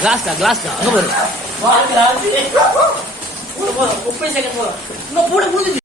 Class அங்க பாரு 30 second போதும். இன்னும் கூட முடிஞ்சிச்சு.